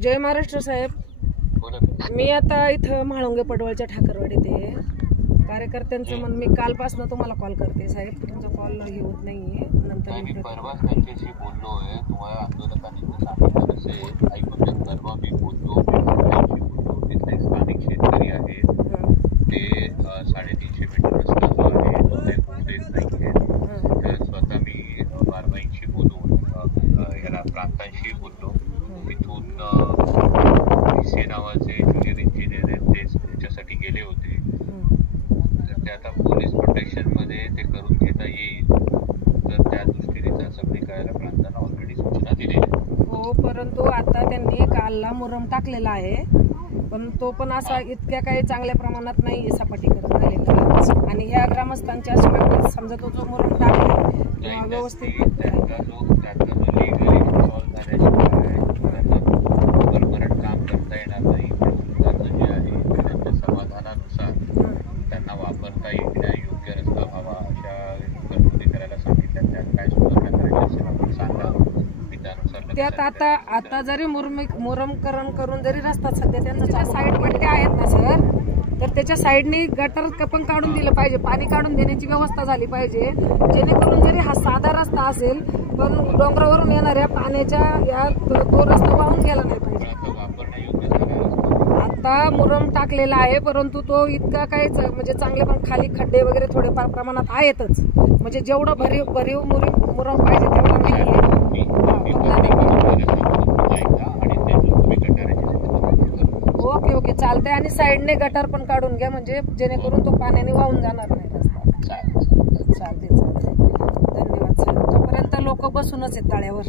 जय महाराष्ट्र साहेब. मी आता इथं म्हाळुंगे पडवळच्या ठाकरवाडीत आहे. कार्यकर्त्यांचं मन मी कालपासून तुम्हाला कॉल करते साहेब, तुमचा कॉल हे होत नाहीये. नंतर मी परवाच त्यांच्याशी बोललोय. तुम्हाला आंदोलकांनी सांगितलं असेल, ऐकून परवा मी बोललो. तिथले स्थानिक शेतकरी आहेत, ते 350 मीटर रस्ता जो आहे तो ते होऊ देत नाहीये. तर स्वतः मी बारबाईंशी बोलून याला प्रांतांशी बोललो. तिथून भिसे नावाचे ज्युनियर इंजिनियर आहेत, ते त्याच्यासाठी गेले होते. तर ते आता पोलीस प्रोटेक्शन मध्ये ते करून घेता येईल, तर त्या दृष्टीने सगळी करायला प्रांतांना ऑलरेडी सूचना दिलेली आहे. हो, परंतु आता त्यांनी कालला मुरम टाकलेला आहे, पण तो पण असा इतक्या काही चांगल्या प्रमाणात नाही सपाटी करून राहिलेला. आणि ह्या ग्रामस्थांच्या अशा समजा तो जो मुरम टाकला व्यवस्थित त्याचा जो लिगली सॉल्व्ह झाल्याशिवाय त्यांना परमनंट काम करता येणार नाही. जे आहे त्यांच्या समाधानानुसार त्यांना वापरता येण्यायोग्य योग्य रस्ता व्हावा अशा तरतुदी करायला सांगितल्या. त्यात काय सुधारणा करायची असेल आपण सांगा, त्यानुसार. त्यात आता जरी मुरमकरण करून जरी रस्ता सध्या त्यांचा साईड पट्ट्या आहेत ना सर, तर त्याच्या साईडने गटर पण काढून दिलं पाहिजे, पाणी काढून देण्याची व्यवस्था झाली पाहिजे, जेणेकरून जरी हा साधा रस्ता असेल पण डोंगरावरून येणाऱ्या पाण्याच्या या तो रस्ता वाहून गेला नाही पाहिजे. आता मुरम टाकलेला आहे, परंतु तो इतका काही म्हणजे चांगले पण खाली खड्डे वगैरे थोडेफार प्रमाणात आहेतच. म्हणजे जेवढं भरीव मुरम पाहिजे तेवढं नाही. ओके चालतंय. आणि साईडने गटर पण काढून घ्या, म्हणजे जेणेकरून तो पाण्याने वाहून जाणार नाही रस्ता. चालते. धन्यवाद सर. तोपर्यंत लोक बसूनच आहेत तळ्यावर.